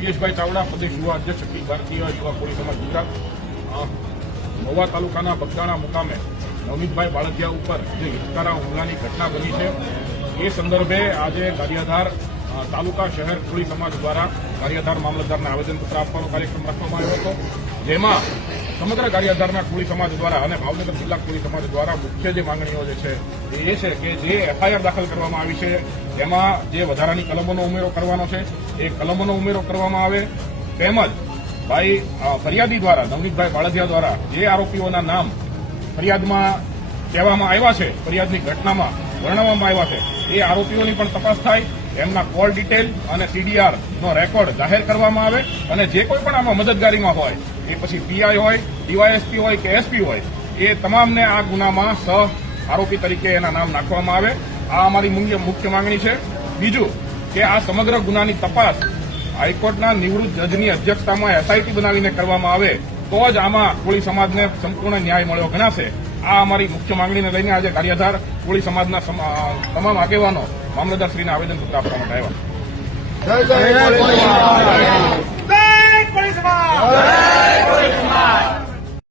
પિયુષભાઈ ચાવડા, પ્રદેશ યુવા અધ્યક્ષ અખિલ ભારતીય યુવા કોળી સમાજ ગુજરાત. મહુવા તાલુકાના બગદાણા મુકામે નવનીતભાઈ બાળકિયા ઉપર જે હિચકારા હુમલાની ઘટના બની છે એ સંદર્ભે આજે ગારિયાધાર તાલુકા શહેર કોળી સમાજ દ્વારા ગારિયાધાર મામલતદારને આવેદનપત્ર આપવાનો કાર્યક્રમ રાખવામાં આવ્યો હતો, જેમાં સમગ્ર ગારિયાધારના કોળી સમાજ દ્વારા અને ભાવનગર જિલ્લા કોળી સમાજ દ્વારા મુખ્ય જે માંગણીઓ જે છે એ છે કે જે એફઆઈઆર દાખલ કરવામાં આવી છે તેમાં જે વધારાની કલમોનો ઉમેરો કરવાનો છે એ કલમોનો ઉમેરો કરવામાં આવે, તેમજ ભાઈ ફરિયાદી દ્વારા નવનીતભાઈ બાળકિયા દ્વારા જે આરોપીઓના નામ ફરિયાદમાં કહેવામાં આવ્યા છે, ફરિયાદની ઘટનામાં વર્ણવવામાં આવ્યા છે, એ આરોપીઓની પણ તપાસ થાય, એમના કોલ ડિટેલ અને સીડીઆર નો રેકોર્ડ જાહેર કરવામાં આવે અને જે કોઈ પણ આમાં મદદગારીમાં હોય એ પછી પીઆઈ હોય, ડીવાયએસપી હોય કે એસપી હોય એ તમામને આ ગુનામાં સહ આરોપી તરીકે એના નામ નાખવામાં આવે. આ અમારી મુખ્ય માંગણી છે. બીજું કે આ સમગ્ર ગુનાની તપાસ હાઈકોર્ટના નિવૃત્ત જજની અધ્યક્ષતામાં એસઆઈટી બનાવીને કરવામાં આવે તો જ આમાં કોળી સમાજને સંપૂર્ણ ન્યાય મળ્યો ગણાશે. આ અમારી મુખ્ય માંગણીને લઈને આજે ગારિયાધાર કોળી સમાજના તમામ આગેવાનો મામલતદારશ્રીને આવેદનપત્ર આપવા માટે આવ્યા.